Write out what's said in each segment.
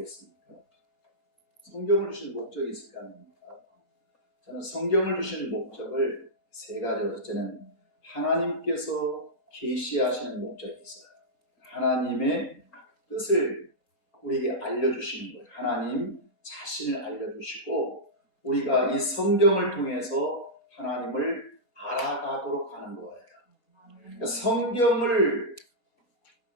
바꾸겠습니까? 성경을 주신 목적이 있을 거 아닙니까? 저는 성경을 주신 목적을 세 가지로, 첫째는 하나님께서 계시하시는 목적이 있어요. 하나님의 뜻을 우리에게 알려주시는 거예요. 하나님 자신을 알려주시고 우리가 이 성경을 통해서 하나님을 알아가도록 하는 거예요. 그러니까 성경을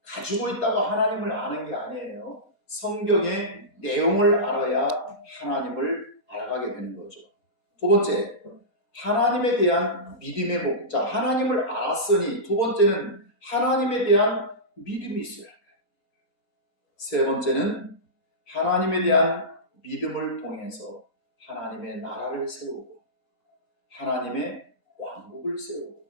가지고 있다고 하나님을 아는 게 아니에요. 성경의 내용을 알아야 하나님을 알아가게 되는 거죠. 두 번째, 하나님에 대한 믿음의 목자. 하나님을 알았으니 두 번째는 하나님에 대한 믿음이 있어야 해요. 세 번째는 하나님에 대한 믿음을 통해서 하나님의 나라를 세우고 하나님의 왕국을 세우고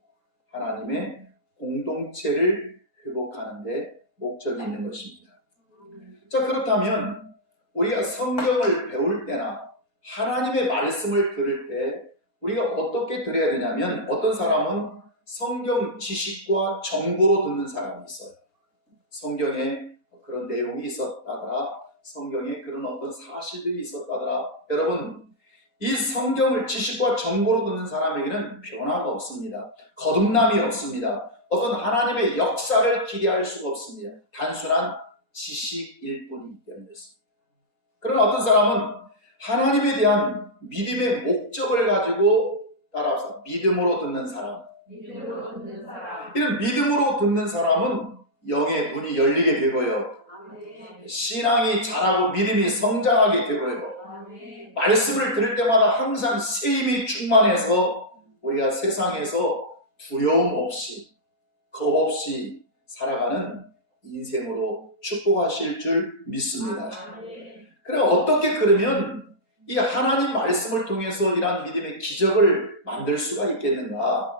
하나님의 공동체를 회복하는 데 목적이 있는 것입니다. 자, 그렇다면 우리가 성경을 배울 때나 하나님의 말씀을 들을 때 우리가 어떻게 들어야 되냐면, 어떤 사람은 성경 지식과 정보로 듣는 사람이 있어요. 성경에 그런 내용이 있었다더라, 성경에 그런 어떤 사실들이 있었다더라. 여러분, 이 성경을 지식과 정보로 듣는 사람에게는 변화가 없습니다. 거듭남이 없습니다. 어떤 하나님의 역사를 기대할 수가 없습니다. 단순한 지식일 뿐이기 때문이었습니다. 그러나 어떤 사람은 하나님에 대한 믿음의 목적을 가지고, 따라서 믿음으로 듣는 사람, 이런 믿음으로 듣는 사람은 영의 눈이 열리게 되고요, 신앙이 자라고 믿음이 성장하게 되고요, 말씀을 들을 때마다 항상 새 힘이 충만해서 우리가 세상에서 두려움 없이 겁 없이 살아가는 인생으로 축복하실 줄 믿습니다. 그럼 어떻게 그러면 이 하나님 말씀을 통해서 이러한 믿음의 기적을 만들 수가 있겠는가?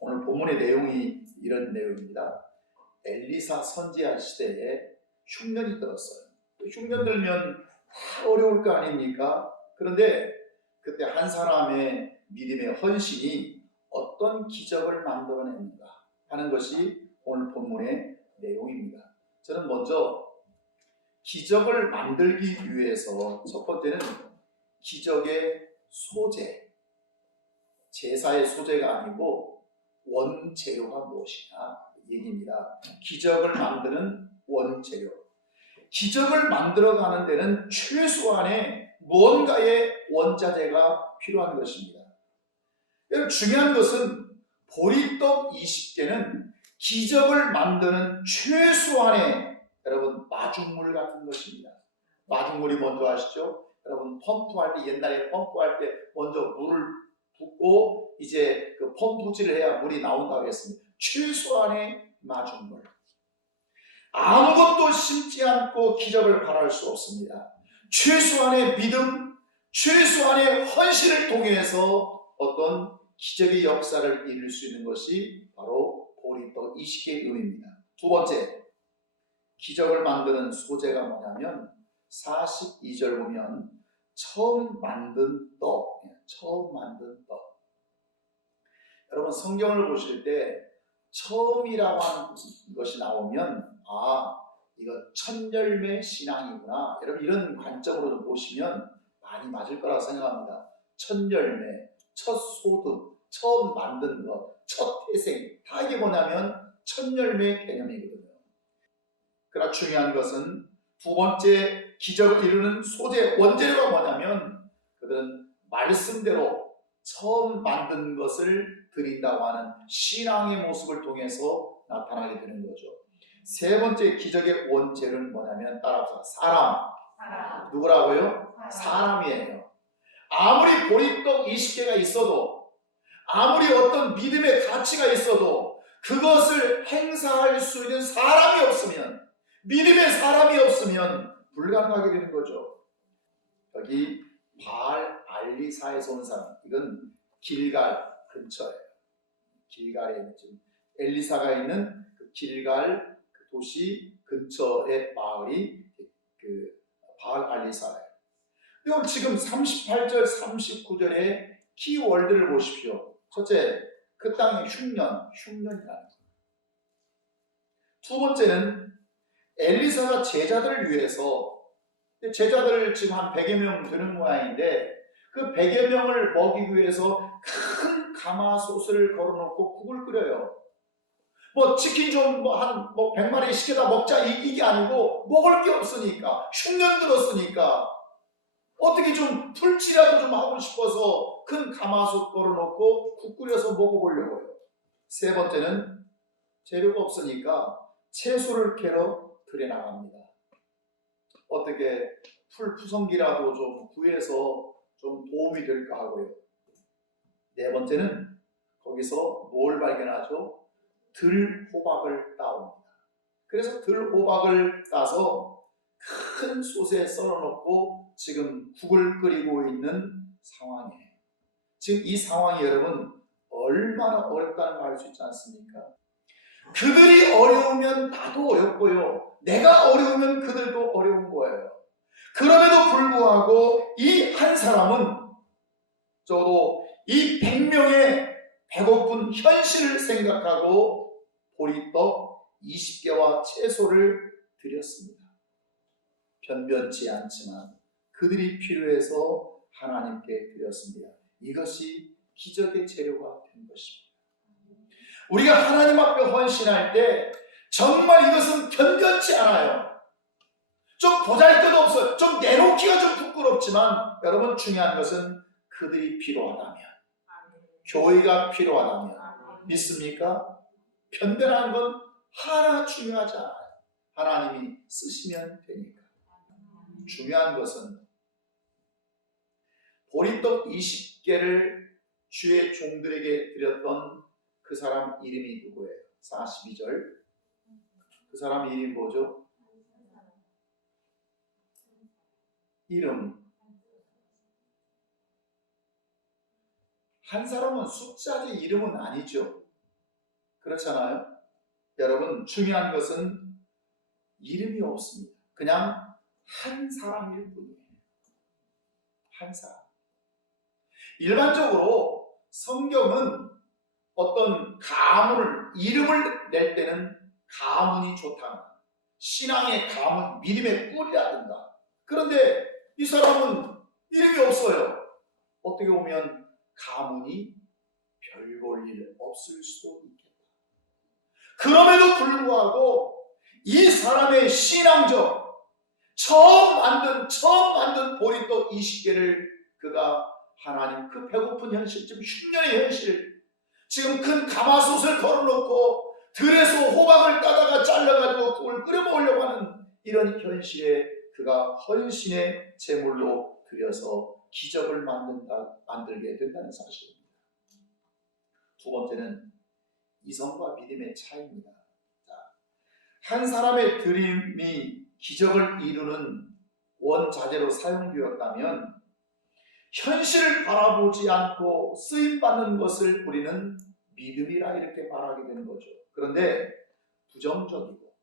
오늘 본문의 내용이 이런 내용입니다. 엘리사 선지자 시대에 흉년이 들었어요. 흉년 들면 다 어려울 거 아닙니까? 그런데 그때 한 사람의 믿음의 헌신이 어떤 기적을 만들어냈는가 하는 것이 오늘 본문의 내용입니다. 저는 먼저 기적을 만들기 위해서 첫 번째는 기적의 소재, 제사의 소재가 아니고 원재료가 무엇이냐 얘기입니다. 기적을 만드는 원재료. 기적을 만들어가는 데는 최소한의 무언가의 원자재가 필요한 것입니다. 여러분, 중요한 것은 보리떡 20개는 기적을 만드는 최소한의, 여러분, 마중물 같은 것입니다. 마중물이 뭔지 아시죠? 여러분, 펌프할 때, 옛날에 펌프할 때 먼저 물을 붓고 이제 그 펌프질을 해야 물이 나온다고 했습니다. 최소한의 마중물. 아무것도 심지 않고 기적을 바랄 수 없습니다. 최소한의 믿음, 최소한의 헌신을 통해서 어떤 기적의 역사를 이룰 수 있는 것이 바로 보리떡 20개의 의미입니다. 두 번째, 기적을 만드는 소재가 뭐냐면 42절 보면 처음 만든 떡. 여러분, 성경을 보실 때 처음이라고 하는 것이 나오면 이거 첫 열매 신앙이구나, 여러분 이런 관점으로 좀 보시면 많이 맞을 거라고 생각합니다. 첫 열매, 첫 소득, 처음 만든 것, 첫 태생, 다 이게 뭐냐면 첫 열매 개념이거든요. 그러나 중요한 것은 두 번째 기적을 이루는 소재, 원재료가 뭐냐면 그들은 말씀대로 처음 만든 것을 드린다고 하는 신앙의 모습을 통해서 나타나게 되는 거죠. 세 번째 기적의 원재료는 뭐냐면, 따라서 사람. 누구라고요? 사람이에요. 아무리 보리떡 20개가 있어도, 아무리 어떤 믿음의 가치가 있어도 그것을 행사할 수 있는 사람이 없으면, 믿음의 사람이 없으면 불가능하게 되는 거죠. 여기 바알 알리사에서 온 사람, 이건 길갈 근처예요. 길갈에 있는, 지금 엘리사가 있는 그 길갈 그 도시 근처의 마을이 그 바알 알리사예요. 그리고 지금 38절, 39절의 키워드를 보십시오. 첫째, 그 땅의 흉년이라는 거예요. 두 번째는 엘리사가 제자들을 위해서 제자들 지금 한 100여 명 되는 모양인데 그 100여 명을 먹이기 위해서 큰 가마솥을 걸어놓고 국을 끓여요. 뭐 치킨 좀 한 100마리 시켜다 먹자 이게 아니고 먹을 게 없으니까, 흉년 들었으니까 어떻게 좀 풀칠이라도 좀 하고 싶어서 큰 가마솥 걸어놓고 국 끓여서 먹어보려고요. 세 번째는 재료가 없으니까 채소를 캐러 들에 나갑니다. 어떻게 풀 푸성기라도 좀 구해서 좀 도움이 될까 하고요. 네 번째는 거기서 뭘 발견하죠? 들호박을 따옵니다. 그래서 들호박을 따서 큰 솥에 썰어놓고 지금 국을 끓이고 있는 상황이에요. 지금 이 상황이 여러분 얼마나 어렵다는 걸 알 수 있지 않습니까? 그들이 어려우면 나도 어렵고요. 내가 어려우면 그들도 어려운 거예요. 그럼에도 불구하고 이 한 사람은 저도 이 100명의 배고픈 현실을 생각하고 보리떡 20개와 채소를 드렸습니다. 변변치 않지만 그들이 필요해서 하나님께 드렸습니다. 이것이 기적의 재료가 된 것입니다. 우리가 하나님 앞에 헌신할 때 정말 이것은 변변치 않아요. 좀 보잘것도 없어요. 좀 내놓기가 좀 부끄럽지만 여러분 중요한 것은 그들이 필요하다면, 교회가 필요하다면, 믿습니까? 변변한 건 하나 중요하지 않아요. 하나님이 쓰시면 되니까. 중요한 것은 보리떡 20개를 주의 종들에게 드렸던 그 사람 이름이 누구예요? 42절. 그 사람 이름이 뭐죠? 이름. 한 사람은 숫자지 이름은 아니죠. 그렇잖아요? 여러분 중요한 것은 이름이 없습니다. 그냥 한 사람일 뿐이에요. 한 사람. 일반적으로 성경은 어떤 가문을, 이름을 낼 때는 가문이 좋다. 신앙의 가문, 믿음의 뿌리야 된다. 그런데 이 사람은 이름이 없어요. 어떻게 보면 가문이 별 볼 일 없을 수도 있겠다. 그럼에도 불구하고 이 사람의 신앙적 처음 만든 보리떡 20개를 그가 하나님 그 배고픈 현실, 지금 흉년의 현실, 지금 큰 가마솥을 걸어놓고 들에서 호박을 따다가 잘라가지고 국을 끓여 먹으려고 하는 이런 현실에 그가 헌신의 제물로 드려서 기적을 만들게 된다는 사실입니다. 두 번째는 이성과 믿음의 차이입니다. 한 사람의 드림이 기적을 이루는 원자재로 사용되었다면 현실을 바라보지 않고 쓰임받는 것을 우리는 믿음이라 이렇게 말하게 되는 거죠. 그런데 부정적이고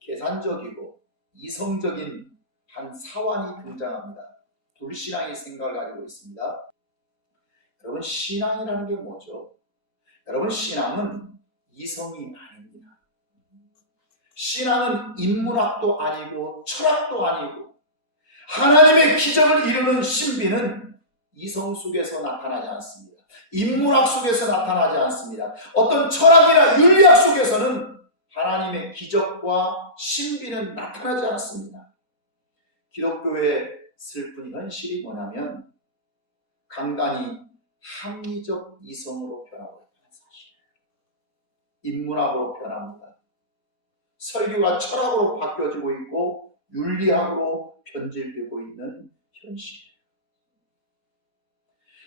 계산적이고 이성적인 한 사환이 등장합니다. 둘신앙의 생각을 가지고 있습니다. 여러분 신앙이라는 게 뭐죠? 여러분 신앙은 이성이 아닙니다. 신앙은 인문학도 아니고 철학도 아니고 하나님의 기적을 이루는 신비는 이성 속에서 나타나지 않습니다. 인문학 속에서 나타나지 않습니다. 어떤 철학이나 윤리학 속에서는 하나님의 기적과 신비는 나타나지 않습니다. 기독교의 슬픈 현실이 뭐냐면 강단이 합리적 이성으로 변하고 있다는 사실이에요. 인문학으로 변합니다. 설교가 철학으로 바뀌어지고 있고 윤리학으로 변질되고 있는 현실이에요.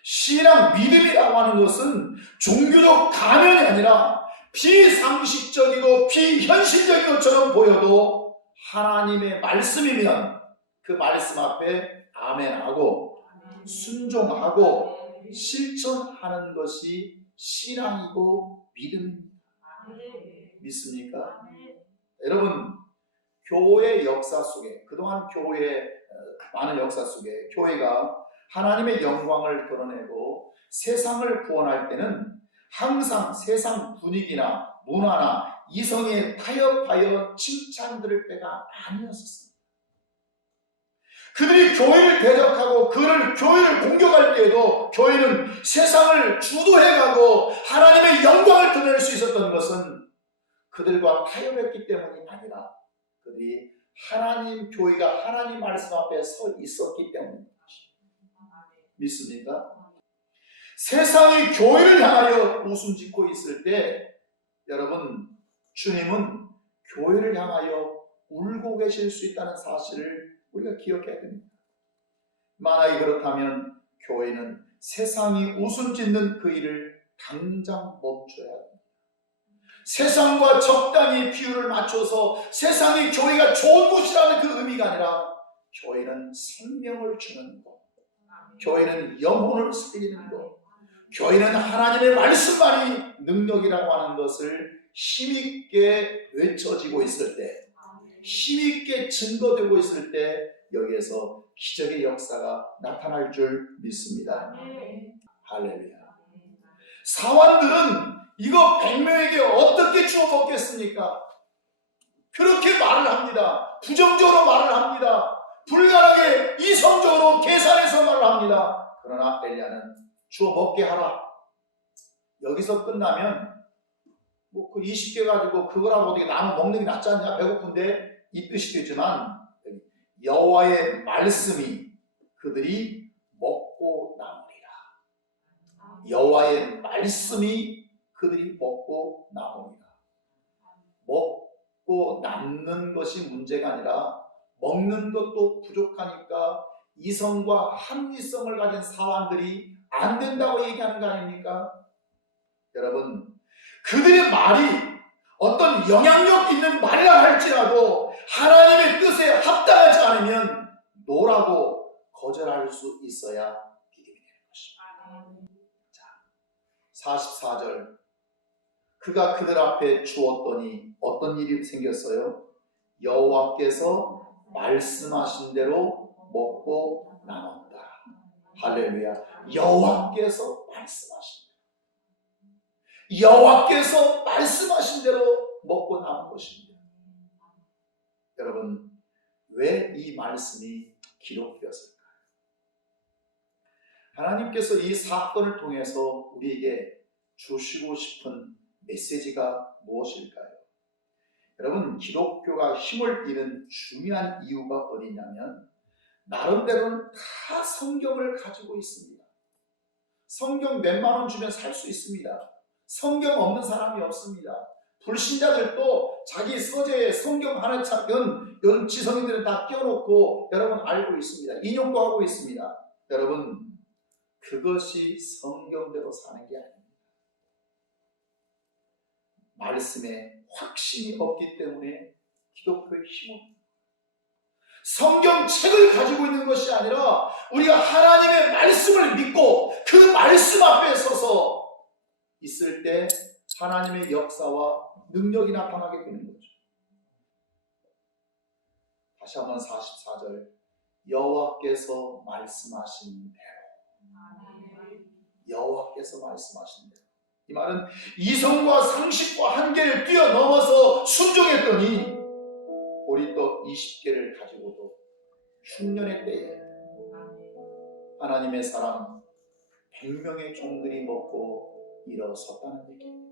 신앙, 믿음이라고 하는 것은 종교적 가면이 아니라 비상식적이고 비현실적인 것처럼 보여도 하나님의 말씀이면 그 말씀 앞에 아멘하고 순종하고 실천하는 것이 신앙이고 믿음입니다. 믿습니까? 여러분 교회 역사 속에 그동안 교회의 많은 역사 속에 교회가 하나님의 영광을 드러내고 세상을 구원할 때는 항상 세상 분위기나 문화나 이성에 타협하여 칭찬 들을 때가 아니었습니다. 그들이 교회를 대적하고 교회를 공격할 때에도 교회는 세상을 주도해가고 하나님의 영광을 드러낼 수 있었던 것은 그들과 타협했기 때문이 아니라 그들이 하나님 교회가 하나님 말씀 앞에 서 있었기 때문입니다. 믿습니까? 세상이 교회를 향하여 웃음 짓고 있을 때 여러분, 주님은 교회를 향하여 울고 계실 수 있다는 사실을 우리가 기억해야 됩니다. 만약에 그렇다면 교회는 세상이 웃음 짓는 그 일을 당장 멈춰야 합니다. 세상과 적당히 비율을 맞춰서 세상이 교회가 좋은 곳이라는 그 의미가 아니라 교회는 생명을 주는 것, 교회는 영혼을 살리는 것, 교회는 하나님의 말씀만이 능력이라고 하는 것을 힘있게 외쳐지고 있을 때, 힘있게 증거되고 있을 때 여기에서 기적의 역사가 나타날 줄 믿습니다. 할렐루야. 사환들은 이거 100명에게 어떻게 주워 먹겠습니까? 그렇게 말을 합니다. 부정적으로 말을 합니다. 불가능하게 이성적으로 계산해서 말을 합니다. 그러나 엘리야는 주워 먹게 하라. 여기서 끝나면 뭐 그 20개 가지고 그거랑 어떻게 나무 먹는 게 낫지 않냐? 배고픈데 이 뜻이 되지만 여호와의 말씀이 그들이 먹고 남으리라. 여호와의 말씀이 그들이 먹고 남으리라. 먹고 남는 것이 문제가 아니라 먹는 것도 부족하니까 이성과 합리성을 가진 사람들이 안 된다고 얘기하는 거 아닙니까? 여러분, 그들의 말이 어떤 영향력 있는 말이라 할지라도 하나님의 뜻에 합당하지 않으면 노라고 거절할 수 있어야 믿음이 되는 것입니다. 자, 44절. 그가 그들 앞에 주었더니 어떤 일이 생겼어요? 여호와께서 말씀하신 대로 먹고 나눴다. 할렐루야. 여호와께서 말씀하신 대로, 여호와께서 말씀하신 대로 먹고 남은 것입니다. 여러분, 왜 이 말씀이 기록되었을까요? 하나님께서 이 사건을 통해서 우리에게 주시고 싶은 메시지가 무엇일까요? 여러분, 기독교가 힘을 잃은 중요한 이유가 어디냐면 나름대로는 다 성경을 가지고 있습니다. 성경 몇만 원 주면 살 수 있습니다. 성경 없는 사람이 없습니다. 불신자들도 자기 서재에 성경 하나 찾은 요즘 지성인들은 다 끼워놓고 여러분 알고 있습니다. 인용도 하고 있습니다. 여러분, 그것이 성경대로 사는 게 아닙니다. 말씀에 확신이 없기 때문에 기독교의 힘은 성경책을 가지고 있는 것이 아니라 우리가 하나님의 말씀을 믿고 그 말씀 앞에 서서 있을 때 하나님의 역사와 능력이 나타나게 되는 거죠. 다시 한번 44절. 여호와께서 말씀하신 대로. 여호와께서 말씀하신 대로. 이 말은 이성과 상식과 한계를 뛰어넘어서 순종했더니 보리떡 20개를 가지고도 흉년의 때에 하나님의 사람 100명의 종들이 먹고 일어섰다는 얘기입니다.